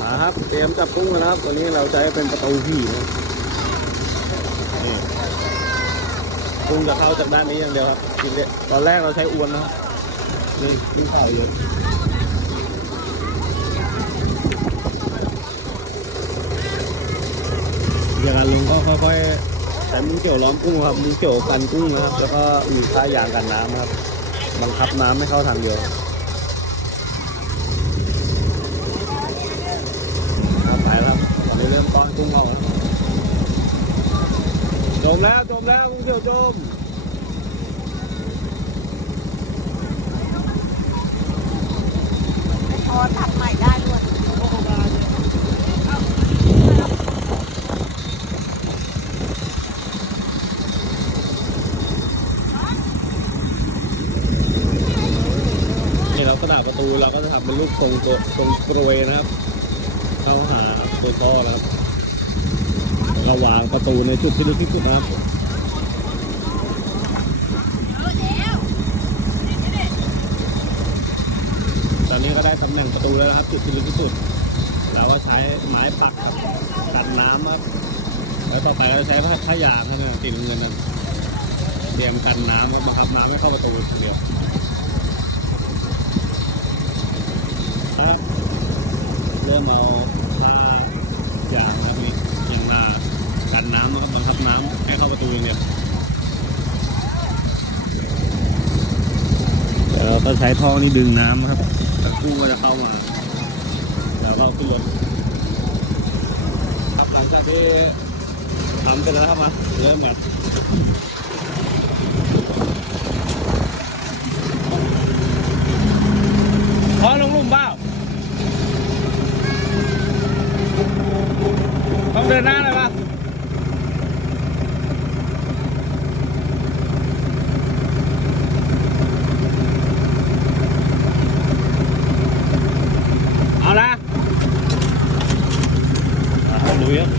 มาครับ เตรียมจับกุ้งกันนะครับ ตัวนี้เราใช้เป็นประตูผีนะนี่กุ้งจะเข้าจากด้านนี้อย่างเดียวครับทีเดียตอนแรกเราใช้อวนนะครับนี่กุ้งเข่าเยอะเดี๋ยวกันลุงก็ค่อยๆใช้มุ้งเกี่ยวล้อมกุ้งครับมุ้งเกี่ยวกันกุ้งนะครับ แล้วก็มีท่ายางกันน้ำครับ บังคับน้ำไม่เข้าทางเดียวครับไปแล้วครับตอนนี้เริ่มต้อนกุ้งออกแล้วจ มแล้วจมแล้วกุ้งเกี่ยวจมพอตัดใหม่ได้ด้วยนี่ลักษณะประตูเราก็จะทำเป็นรูปทรงตัวทรงกรวยนะครับ เข้าหาตัวท่อนะครับ เราวางประตูในจุดที่ลึกที่สุดนะครับตอนนี้ก็ได้ตำแหน่งประตูแล้วนะครับ จุดที่ลึกที่สุด เราก็ใช้ไม้ปักครับกันน้ำครับแล้วต่อไปก็จะใช้ผ้ายางครับเนี่ยสีนเงินนั้นเตรียมกันน้ำครับบังคับน้ำไม่เข้าประตูทีเดียวนะเริ่มเอา เราก็ใช้ท่อนี้ดึงน้ำครับตะกู้ก็จะเข้ามาเดี๋ยวเราขึ้นรถหลังจากที่ทำเสร็จแล้วครับมาเริ่มกัน พอลงหลุมเปล่าต้องเดินหน้าเลยป่ะเอาละ เอาลุยอะ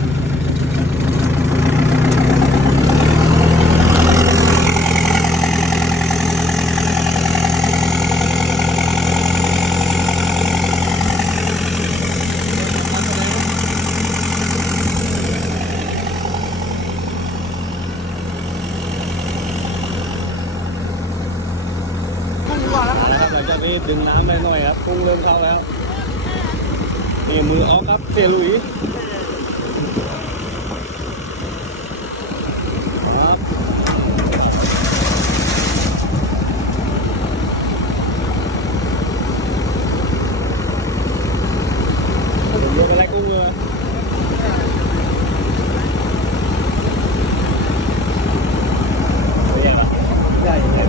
เอาละครับหลังจากนี้ดึงน้ำได้หน่อยครับพุ่งเริ่มเข้าแล้วนี่มือออกครับเสียหลุยครับยกอะไรกุ้งเลยไม่ใหญ่หรอใหญ่ใหญ่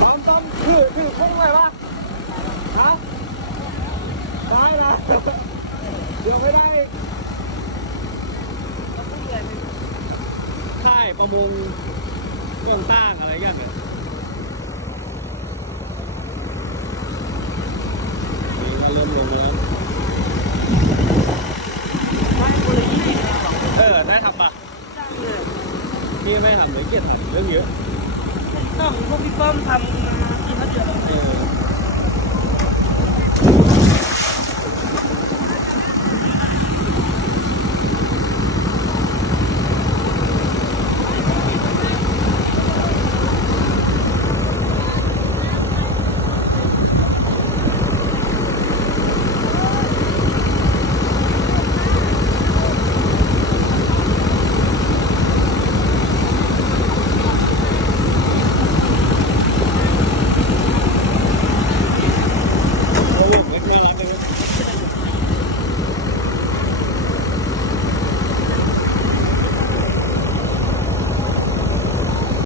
ต้มต้มถือถือพุ่งเลยปะฮะได้นะ เดี๋ยวไม่ได้ใช่ประมงเรื่องตั้งอะไรเงี้ยเนี่ยนี่ก็เริ่มลงแล้วเออได้ทำปะพี่ไม่ทำเลยเกลียดทำเรื่องเยอะต้องพวกพี่ป้อมทำมาเยอะ